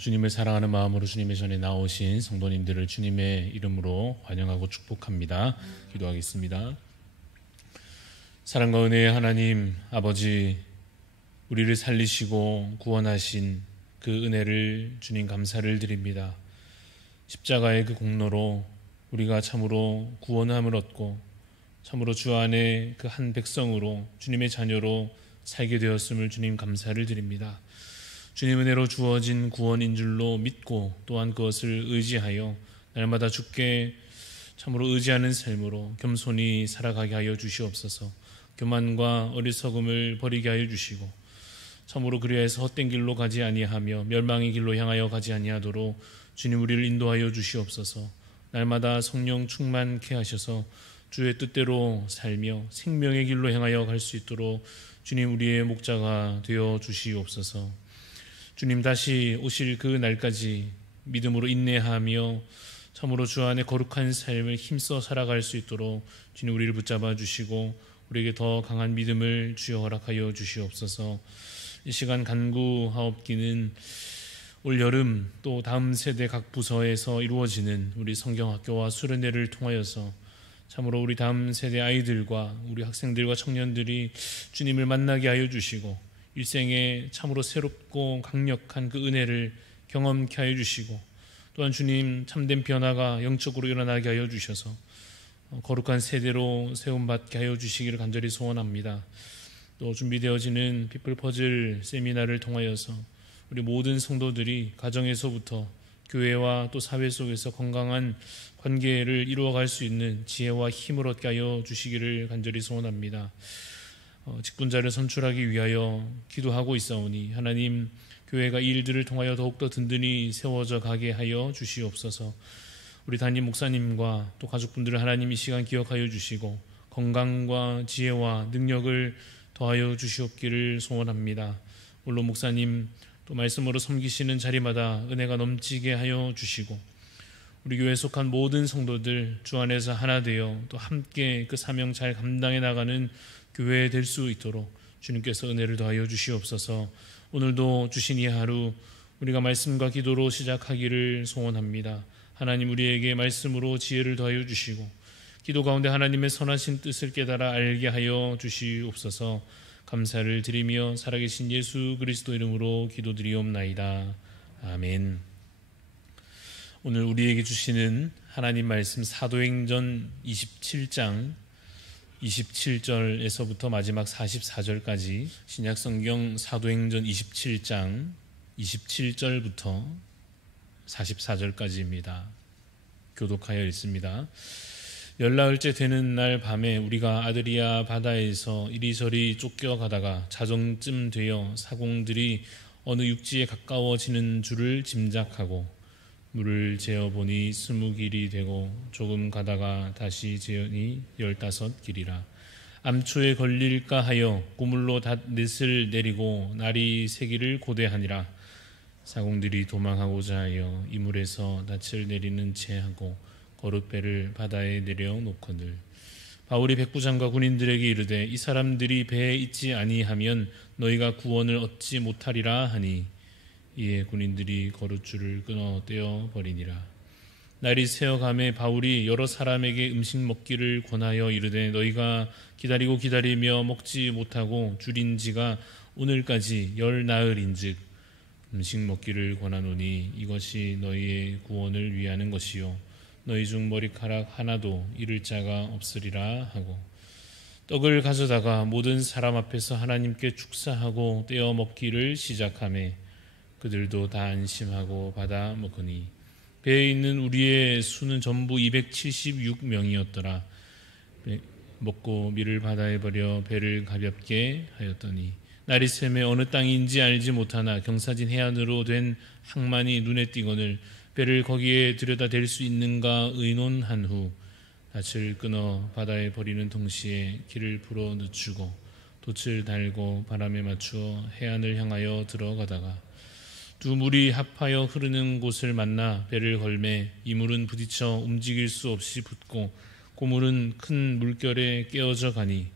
주님을 사랑하는 마음으로 주님의 전에 나오신 성도님들을 주님의 이름으로 환영하고 축복합니다. 기도하겠습니다. 사랑과 은혜의 하나님 아버지, 우리를 살리시고 구원하신 그 은혜를 주님 감사를 드립니다. 십자가의 그 공로로 우리가 참으로 구원함을 얻고 참으로 주 안에 그 한 백성으로 주님의 자녀로 살게 되었음을 주님 감사를 드립니다. 주님 은혜로 주어진 구원인 줄로 믿고 또한 그것을 의지하여 날마다 주께 참으로 의지하는 삶으로 겸손히 살아가게 하여 주시옵소서. 교만과 어리석음을 버리게 하여 주시고 참으로 그리하여서 헛된 길로 가지 아니하며 멸망의 길로 향하여 가지 아니하도록 주님 우리를 인도하여 주시옵소서. 날마다 성령 충만케 하셔서 주의 뜻대로 살며 생명의 길로 향하여 갈 수 있도록 주님 우리의 목자가 되어 주시옵소서. 주님 다시 오실 그 날까지 믿음으로 인내하며 참으로 주 안에 거룩한 삶을 힘써 살아갈 수 있도록 주님 우리를 붙잡아 주시고 우리에게 더 강한 믿음을 주여 허락하여 주시옵소서. 이 시간 간구하옵기는 올 여름 또 다음 세대 각 부서에서 이루어지는 우리 성경학교와 수련회를 통하여서 참으로 우리 다음 세대 아이들과 우리 학생들과 청년들이 주님을 만나게 하여 주시고 일생에 참으로 새롭고 강력한 그 은혜를 경험케 하여 주시고 또한 주님 참된 변화가 영적으로 일어나게 하여 주셔서 거룩한 세대로 세움받게 하여 주시기를 간절히 소원합니다. 또 준비되어지는 피플 퍼즐 세미나를 통하여서 우리 모든 성도들이 가정에서부터 교회와 또 사회 속에서 건강한 관계를 이루어갈 수 있는 지혜와 힘을 얻게 하여 주시기를 간절히 소원합니다. 직분자를 선출하기 위하여 기도하고 있사오니 하나님 교회가 이 일들을 통하여 더욱더 든든히 세워져 가게 하여 주시옵소서. 우리 담임 목사님과 또 가족분들을 하나님 이 시간 기억하여 주시고 건강과 지혜와 능력을 더하여 주시옵기를 소원합니다. 물론 목사님 또 말씀으로 섬기시는 자리마다 은혜가 넘치게 하여 주시고 우리 교회에 속한 모든 성도들 주 안에서 하나 되어 또 함께 그 사명 잘 감당해 나가는 교회 될 수 있도록 주님께서 은혜를 더하여 주시옵소서. 오늘도 주신 이 하루 우리가 말씀과 기도로 시작하기를 소원합니다. 하나님 우리에게 말씀으로 지혜를 더하여 주시고 기도 가운데 하나님의 선하신 뜻을 깨달아 알게 하여 주시옵소서. 감사를 드리며 살아계신 예수 그리스도 이름으로 기도드리옵나이다. 아멘. 오늘 우리에게 주시는 하나님 말씀 사도행전 27장 27절에서부터 마지막 44절까지 신약성경 사도행전 27장 27절부터 44절까지입니다. 교독하여 읽습니다. 열나흘째 되는 날 밤에 우리가 아드리아 바다에서 이리저리 쫓겨가다가 자정쯤 되어 사공들이 어느 육지에 가까워지는 줄을 짐작하고 물을 재어보니 20길이 되고 조금 가다가 다시 재어니 15길이라. 암초에 걸릴까 하여 고물로 닷넷을 내리고 날이 새기를 고대하니라. 사공들이 도망하고자 하여 이물에서 낯을 내리는 채 하고 거룻배를 바다에 내려놓거늘 바울이 백부장과 군인들에게 이르되 이 사람들이 배에 있지 아니하면 너희가 구원을 얻지 못하리라 하니 이에 군인들이 거룻줄을 끊어 떼어 버리니라. 날이 새어가매 바울이 여러 사람에게 음식 먹기를 권하여 이르되 너희가 기다리며 먹지 못하고 줄인 지가 오늘까지 10나흘인즉 음식 먹기를 권하노니 이것이 너희의 구원을 위하는 것이요 너희 중 머리카락 하나도 잃을 자가 없으리라 하고 떡을 가져다가 모든 사람 앞에서 하나님께 축사하고 떼어 먹기를 시작하매 그들도 다 안심하고 받아 먹으니 배에 있는 우리의 수는 전부 276명이었더라. 먹고 밀을 바다에 버려 배를 가볍게 하였더니 날이 새매 어느 땅인지 알지 못하나 경사진 해안으로 된 항만이 눈에 띄거늘 배를 거기에 들여다 댈 수 있는가 의논한 후 낯을 끊어 바다에 버리는 동시에 길을 풀어 늦추고 돛을 달고 바람에 맞추어 해안을 향하여 들어가다가 두 물이 합하여 흐르는 곳을 만나 배를 걸매 이 물은 부딪혀 움직일 수 없이 붙고 고물은 큰 물결에 깨어져 가니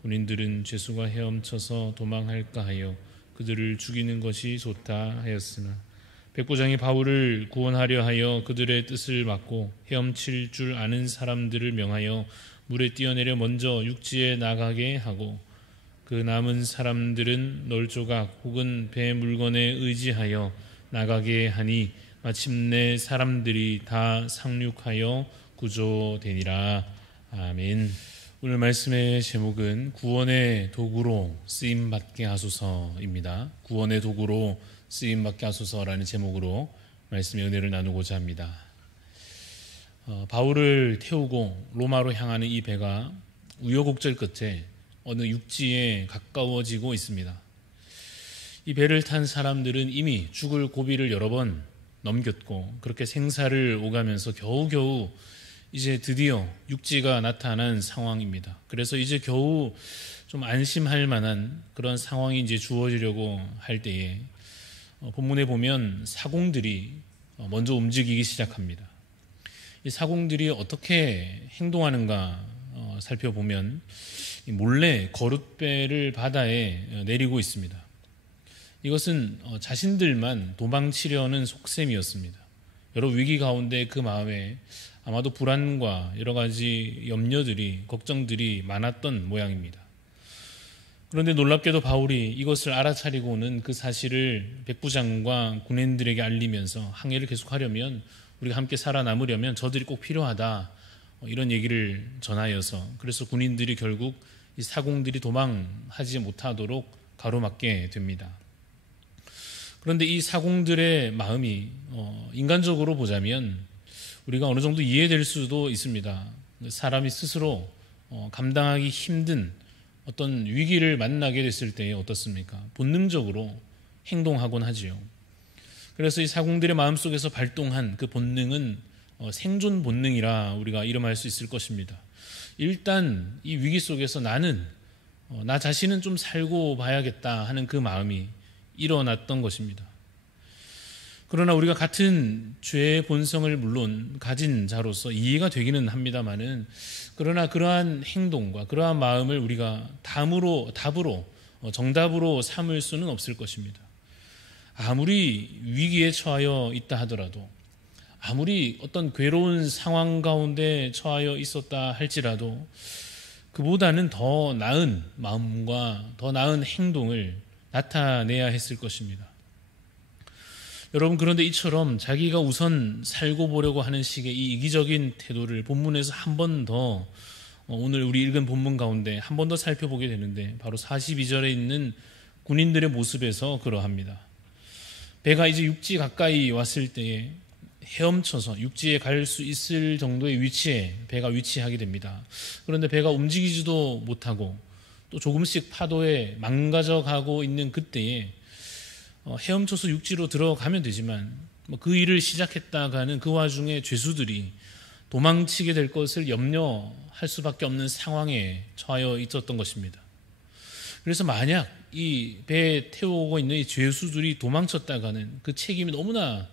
군인들은 죄수가 헤엄쳐서 도망할까 하여 그들을 죽이는 것이 좋다 하였으나 백부장이 바울을 구원하려 하여 그들의 뜻을 막고 헤엄칠 줄 아는 사람들을 명하여 물에 뛰어내려 먼저 육지에 나가게 하고 그 남은 사람들은 널조각 혹은 배 물건에 의지하여 나가게 하니 마침내 사람들이 다 상륙하여 구조되니라. 아멘. 오늘 말씀의 제목은 구원의 도구로 쓰임받게 하소서입니다. 구원의 도구로 쓰임받게 하소서라는 제목으로 말씀의 은혜를 나누고자 합니다. 바울을 태우고 로마로 향하는 이 배가 우여곡절 끝에 어느 육지에 가까워지고 있습니다. 이 배를 탄 사람들은 이미 죽을 고비를 여러 번 넘겼고 그렇게 생사를 오가면서 겨우겨우 이제 드디어 육지가 나타난 상황입니다. 그래서 이제 겨우 좀 안심할 만한 그런 상황이 이제 주어지려고 할 때에 본문에 보면 사공들이 먼저 움직이기 시작합니다. 이 사공들이 어떻게 행동하는가 살펴보면 몰래 거룻배를 바다에 내리고 있습니다. 이것은 자신들만 도망치려는 속셈이었습니다. 여러 위기 가운데 그 마음에 아마도 불안과 여러 가지 염려들이, 걱정들이 많았던 모양입니다. 그런데 놀랍게도 바울이 이것을 알아차리고는 그 사실을 백부장과 군인들에게 알리면서 항해를 계속하려면, 우리가 함께 살아남으려면 저들이 꼭 필요하다, 이런 얘기를 전하여서 그래서 군인들이 결국 이 사공들이 도망하지 못하도록 가로막게 됩니다. 그런데 이 사공들의 마음이 인간적으로 보자면 우리가 어느 정도 이해될 수도 있습니다. 사람이 스스로 감당하기 힘든 어떤 위기를 만나게 됐을 때 어떻습니까? 본능적으로 행동하곤 하지요. 그래서 이 사공들의 마음속에서 발동한 그 본능은 생존 본능이라 우리가 이름할 수 있을 것입니다. 일단 이 위기 속에서 나는 나 자신은 좀 살고 봐야겠다 하는 그 마음이 일어났던 것입니다. 그러나 우리가 같은 죄의 본성을 물론 가진 자로서 이해가 되기는 합니다마는, 그러나 그러한 행동과 그러한 마음을 우리가 답으로 정답으로 삼을 수는 없을 것입니다. 아무리 위기에 처하여 있다 하더라도, 아무리 어떤 괴로운 상황 가운데 처하여 있었다 할지라도 그보다는 더 나은 마음과 더 나은 행동을 나타내야 했을 것입니다. 여러분, 그런데 이처럼 자기가 우선 살고 보려고 하는 식의 이 이기적인 태도를 본문에서 한 번 더, 오늘 우리 읽은 본문 가운데 한 번 더 살펴보게 되는데, 바로 42절에 있는 군인들의 모습에서 그러합니다. 배가 이제 육지 가까이 왔을 때에 헤엄쳐서 육지에 갈 수 있을 정도의 위치에 배가 위치하게 됩니다. 그런데 배가 움직이지도 못하고 또 조금씩 파도에 망가져가고 있는 그때에 헤엄쳐서 육지로 들어가면 되지만 그 일을 시작했다가는 그 와중에 죄수들이 도망치게 될 것을 염려할 수밖에 없는 상황에 처하여 있었던 것입니다. 그래서 만약 이 배에 태우고 있는 이 죄수들이 도망쳤다가는 그 책임이 너무나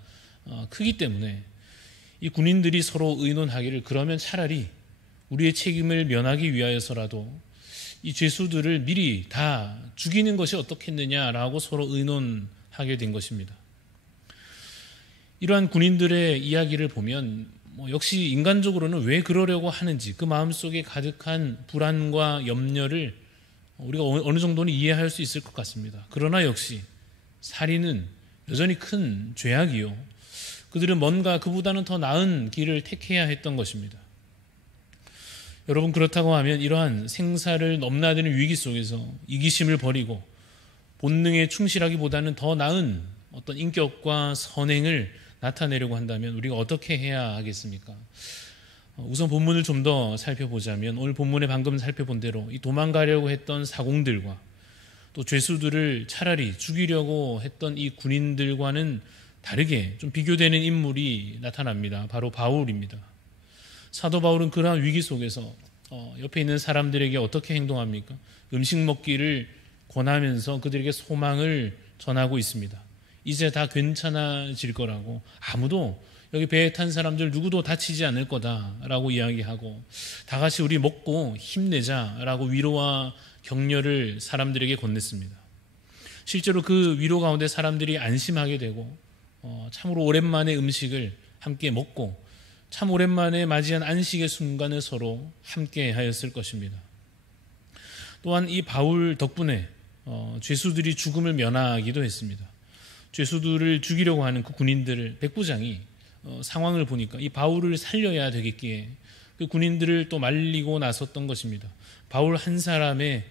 크기 때문에 이 군인들이 서로 의논하기를, 그러면 차라리 우리의 책임을 면하기 위하여서라도 이 죄수들을 미리 다 죽이는 것이 어떻겠느냐라고 서로 의논하게 된 것입니다. 이러한 군인들의 이야기를 보면 역시 인간적으로는 왜 그러려고 하는지 그 마음속에 가득한 불안과 염려를 우리가 어느 정도는 이해할 수 있을 것 같습니다. 그러나 역시 살인은 여전히 큰 죄악이요, 그들은 뭔가 그보다는 더 나은 길을 택해야 했던 것입니다. 여러분, 그렇다고 하면 이러한 생사를 넘나드는 위기 속에서 이기심을 버리고 본능에 충실하기보다는 더 나은 어떤 인격과 선행을 나타내려고 한다면 우리가 어떻게 해야 하겠습니까? 우선 본문을 좀 더 살펴보자면, 오늘 본문에 방금 살펴본 대로 이 도망가려고 했던 사공들과 또 죄수들을 차라리 죽이려고 했던 이 군인들과는 다르게 좀 비교되는 인물이 나타납니다. 바로 바울입니다. 사도 바울은 그러한 위기 속에서 옆에 있는 사람들에게 어떻게 행동합니까? 음식 먹기를 권하면서 그들에게 소망을 전하고 있습니다. 이제 다 괜찮아질 거라고, 아무도 여기 배에 탄 사람들 누구도 다치지 않을 거다라고 이야기하고, 다 같이 우리 먹고 힘내자라고 위로와 격려를 사람들에게 건넸습니다. 실제로 그 위로 가운데 사람들이 안심하게 되고 참으로 오랜만에 음식을 함께 먹고 참 오랜만에 맞이한 안식의 순간을 서로 함께 하였을 것입니다. 또한 이 바울 덕분에 죄수들이 죽음을 면하기도 했습니다. 죄수들을 죽이려고 하는 그 군인들을 백부장이 상황을 보니까 이 바울을 살려야 되겠기에 그 군인들을 또 말리고 나섰던 것입니다. 바울 한 사람의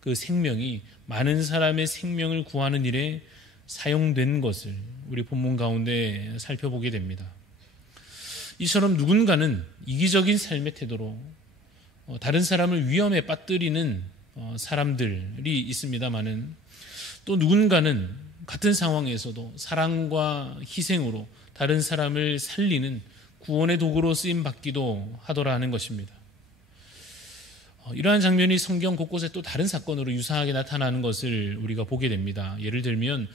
그 생명이 많은 사람의 생명을 구하는 일에 사용된 것을 우리 본문 가운데 살펴보게 됩니다. 이처럼 누군가는 이기적인 삶의 태도로 다른 사람을 위험에 빠뜨리는 사람들이 있습니다마는 또 누군가는 같은 상황에서도 사랑과 희생으로 다른 사람을 살리는 구원의 도구로 쓰임 받기도 하더라 하는 것입니다. 이러한 장면이 성경 곳곳에 또 다른 사건으로 유사하게 나타나는 것을 우리가 보게 됩니다. 예를 들면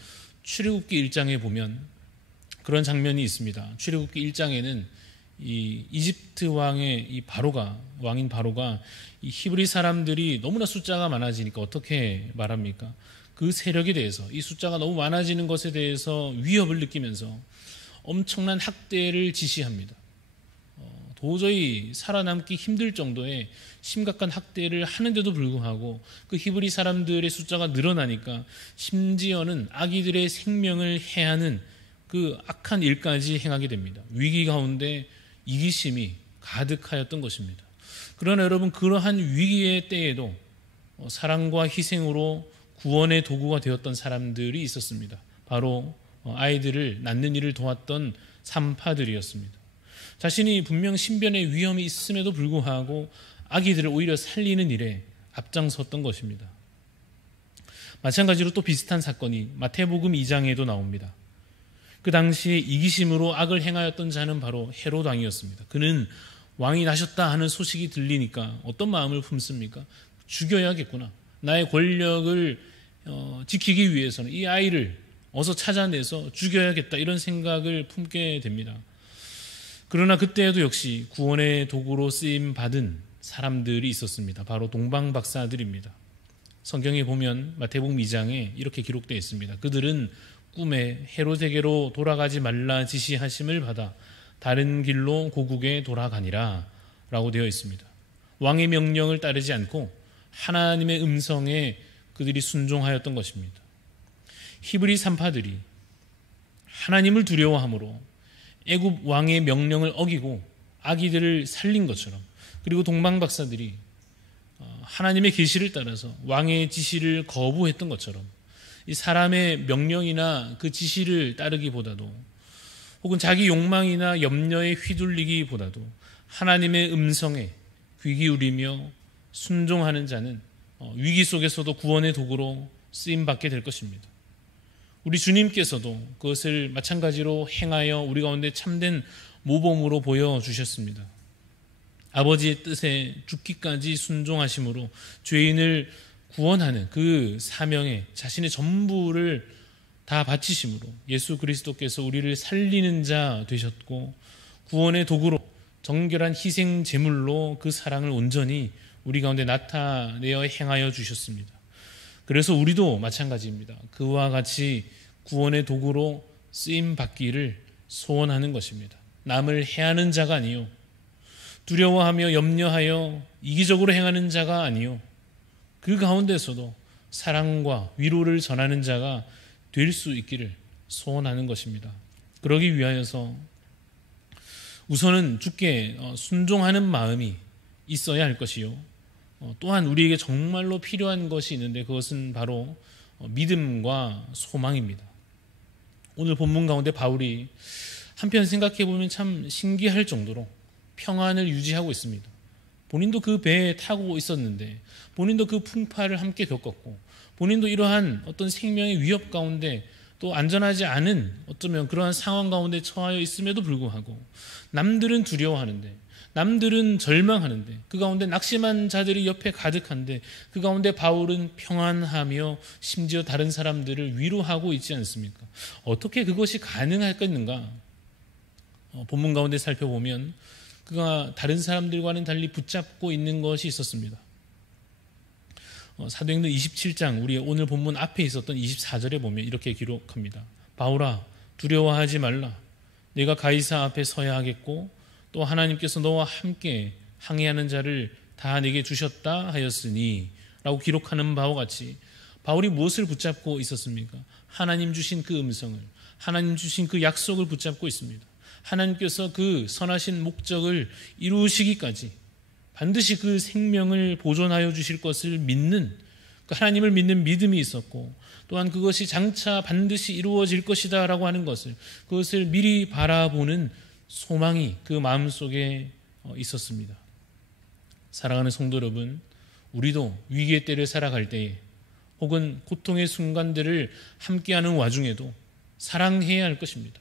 출애굽기 1장에 보면 그런 장면이 있습니다. 출애굽기 1장에는 이 이집트 왕인 바로가 이 히브리 사람들이 너무나 숫자가 많아지니까 어떻게 말합니까? 그 세력에 대해서 이 숫자가 너무 많아지는 것에 대해서 위협을 느끼면서 엄청난 학대를 지시합니다. 도저히 살아남기 힘들 정도의 심각한 학대를 하는데도 불구하고 그 히브리 사람들의 숫자가 늘어나니까 심지어는 아기들의 생명을 해하는 그 악한 일까지 행하게 됩니다. 위기 가운데 이기심이 가득하였던 것입니다. 그러나 여러분, 그러한 위기의 때에도 사랑과 희생으로 구원의 도구가 되었던 사람들이 있었습니다. 바로 아이들을 낳는 일을 도왔던 산파들이었습니다. 자신이 분명 신변의 위험이 있음에도 불구하고 아기들을 오히려 살리는 일에 앞장섰던 것입니다. 마찬가지로 또 비슷한 사건이 마태복음 2장에도 나옵니다. 그 당시에 이기심으로 악을 행하였던 자는 바로 헤롯 왕이었습니다. 그는 왕이 나셨다 하는 소식이 들리니까 어떤 마음을 품습니까? 죽여야겠구나. 나의 권력을 지키기 위해서는 이 아이를 어서 찾아내서 죽여야겠다, 이런 생각을 품게 됩니다. 그러나 그때에도 역시 구원의 도구로 쓰임 받은 사람들이 있었습니다. 바로 동방박사들입니다. 성경에 보면 마태복음 2장에 이렇게 기록되어 있습니다. 그들은 꿈에 헤롯에게로 돌아가지 말라 지시하심을 받아 다른 길로 고국에 돌아가니라 라고 되어 있습니다. 왕의 명령을 따르지 않고 하나님의 음성에 그들이 순종하였던 것입니다. 히브리 산파들이 하나님을 두려워함으로 애굽 왕의 명령을 어기고 아기들을 살린 것처럼, 그리고 동방박사들이 하나님의 계시를 따라서 왕의 지시를 거부했던 것처럼, 이 사람의 명령이나 그 지시를 따르기보다도 혹은 자기 욕망이나 염려에 휘둘리기보다도 하나님의 음성에 귀 기울이며 순종하는 자는 위기 속에서도 구원의 도구로 쓰임받게 될 것입니다. 우리 주님께서도 그것을 마찬가지로 행하여 우리 가운데 참된 모범으로 보여주셨습니다. 아버지의 뜻에 죽기까지 순종하심으로 죄인을 구원하는 그 사명에 자신의 전부를 다 바치심으로 예수 그리스도께서 우리를 살리는 자 되셨고, 구원의 도구로 정결한 희생 제물로 그 사랑을 온전히 우리 가운데 나타내어 행하여 주셨습니다. 그래서 우리도 마찬가지입니다. 그와 같이 구원의 도구로 쓰임 받기를 소원하는 것입니다. 남을 해하는 자가 아니요, 두려워하며 염려하여 이기적으로 행하는 자가 아니요, 그 가운데서도 사랑과 위로를 전하는 자가 될 수 있기를 소원하는 것입니다. 그러기 위하여서 우선은 주께 순종하는 마음이 있어야 할 것이요, 또한 우리에게 정말로 필요한 것이 있는데 그것은 바로 믿음과 소망입니다. 오늘 본문 가운데 바울이 한편 생각해 보면 참 신기할 정도로 평안을 유지하고 있습니다. 본인도 그 배에 타고 있었는데, 본인도 그 풍파를 함께 겪었고, 본인도 이러한 어떤 생명의 위협 가운데 또 안전하지 않은 어쩌면 그러한 상황 가운데 처하여 있음에도 불구하고 남들은 두려워하는데, 남들은 절망하는데, 그 가운데 낙심한 자들이 옆에 가득한데 그 가운데 바울은 평안하며 심지어 다른 사람들을 위로하고 있지 않습니까? 어떻게 그것이 가능할겠는가? 본문 가운데 살펴보면 그가 다른 사람들과는 달리 붙잡고 있는 것이 있었습니다. 사도행전 27장, 우리 오늘 본문 앞에 있었던 24절에 보면 이렇게 기록합니다. 바울아, 두려워하지 말라. 내가 가이사 앞에 서야 하겠고 또 하나님께서 너와 함께 항해하는 자를 다 내게 주셨다 하였으니 라고 기록하는 바와 같이 바울이 무엇을 붙잡고 있었습니까? 하나님 주신 그 음성을, 하나님 주신 그 약속을 붙잡고 있습니다. 하나님께서 그 선하신 목적을 이루시기까지 반드시 그 생명을 보존하여 주실 것을 믿는, 그 하나님을 믿는 믿음이 있었고, 또한 그것이 장차 반드시 이루어질 것이다 라고 하는 것을, 그것을 미리 바라보는 소망이 그 마음속에 있었습니다. 사랑하는 성도 여러분, 우리도 위기의 때를 살아갈 때에 혹은 고통의 순간들을 함께하는 와중에도 사랑해야 할 것입니다.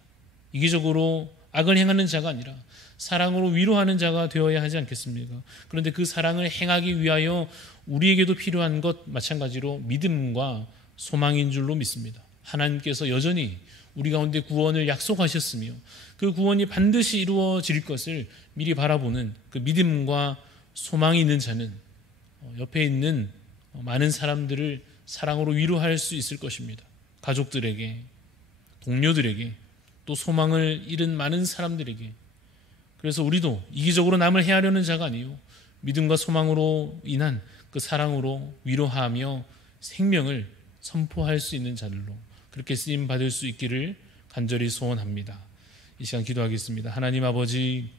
이기적으로 악을 행하는 자가 아니라 사랑으로 위로하는 자가 되어야 하지 않겠습니까? 그런데 그 사랑을 행하기 위하여 우리에게도 필요한 것 마찬가지로 믿음과 소망인 줄로 믿습니다. 하나님께서 여전히 우리 가운데 구원을 약속하셨으며 그 구원이 반드시 이루어질 것을 미리 바라보는 그 믿음과 소망이 있는 자는 옆에 있는 많은 사람들을 사랑으로 위로할 수 있을 것입니다. 가족들에게, 동료들에게, 또 소망을 잃은 많은 사람들에게. 그래서 우리도 이기적으로 남을 해하려는 자가 아니요 믿음과 소망으로 인한 그 사랑으로 위로하며 생명을 선포할 수 있는 자들로 그렇게 쓰임 받을 수 있기를 간절히 소원합니다. 이 시간 기도하겠습니다. 하나님 아버지,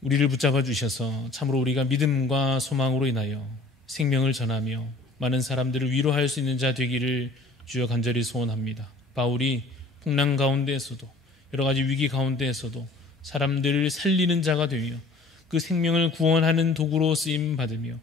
우리를 붙잡아 주셔서 참으로 우리가 믿음과 소망으로 인하여 생명을 전하며 많은 사람들을 위로할 수 있는 자 되기를 주여 간절히 소원합니다. 바울이 풍랑 가운데에서도 여러 가지 위기 가운데에서도 사람들을 살리는 자가 되며 그 생명을 구원하는 도구로 쓰임 받으며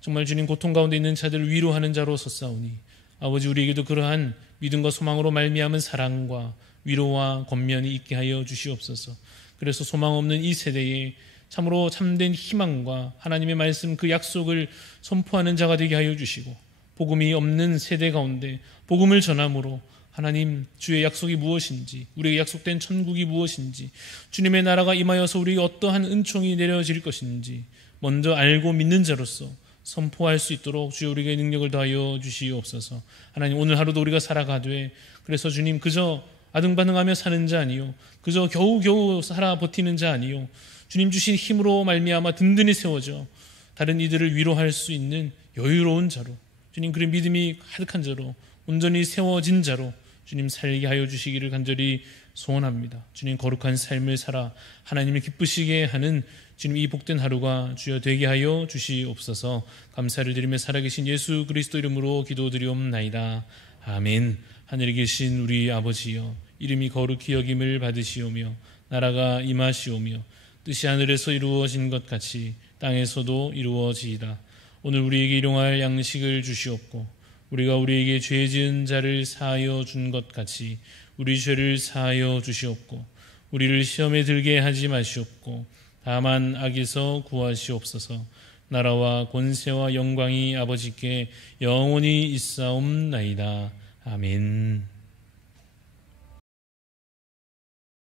정말 주님 고통 가운데 있는 자들을 위로하는 자로 섰사오니 아버지, 우리에게도 그러한 믿음과 소망으로 말미암은 사랑과 위로와 권면이 있게 하여 주시옵소서. 그래서 소망 없는 이 세대에 참으로 참된 희망과 하나님의 말씀 그 약속을 선포하는 자가 되게 하여 주시고, 복음이 없는 세대 가운데 복음을 전함으로 하나님 주의 약속이 무엇인지, 우리에게 약속된 천국이 무엇인지, 주님의 나라가 임하여서 우리에게 어떠한 은총이 내려질 것인지 먼저 알고 믿는 자로서 선포할 수 있도록 주여 우리에게 능력을 더하여 주시옵소서. 하나님, 오늘 하루도 우리가 살아가되 그래서 주님 그저 아등바등하며 사는 자 아니요, 그저 겨우겨우 살아 버티는 자 아니요, 주님 주신 힘으로 말미암아 든든히 세워져 다른 이들을 위로할 수 있는 여유로운 자로, 주님 그런 믿음이 가득한 자로, 온전히 세워진 자로 주님 살게 하여 주시기를 간절히 소원합니다. 주님 거룩한 삶을 살아 하나님을 기쁘시게 하는 주님 이 복된 하루가 주여 되게 하여 주시옵소서. 감사를 드리며 살아계신 예수 그리스도 이름으로 기도드리옵나이다. 아멘. 하늘에 계신 우리 아버지여, 이름이 거룩히 여김을 받으시오며 나라가 임하시오며 뜻이 하늘에서 이루어진 것 같이 땅에서도 이루어지이다. 오늘 우리에게 일용할 양식을 주시옵고 우리가 우리에게 죄 지은 자를 사하여 준 것 같이 우리 죄를 사하여 주시옵고 우리를 시험에 들게 하지 마시옵고 다만 악에서 구하시옵소서. 나라와 권세와 영광이 아버지께 영원히 있사옵나이다. 아멘.